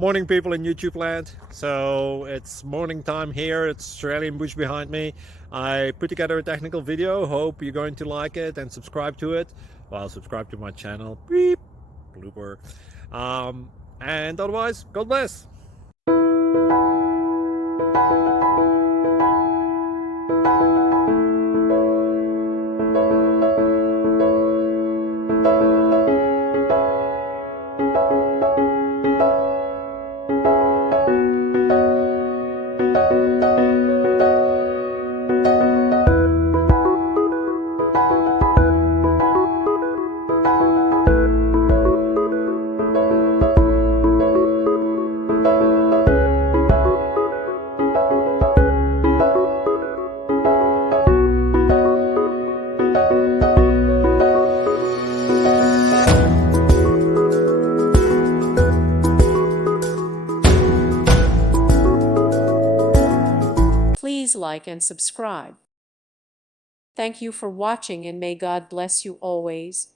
Morning, people in YouTube land. So it's morning time here. It's Australian bush behind me. I put together a technical video. Hope you're going to like it and subscribe to it. Well, subscribe to my channel. Beep. Blooper. And otherwise, God bless. Please like and subscribe. Thank you for watching and may God bless you always.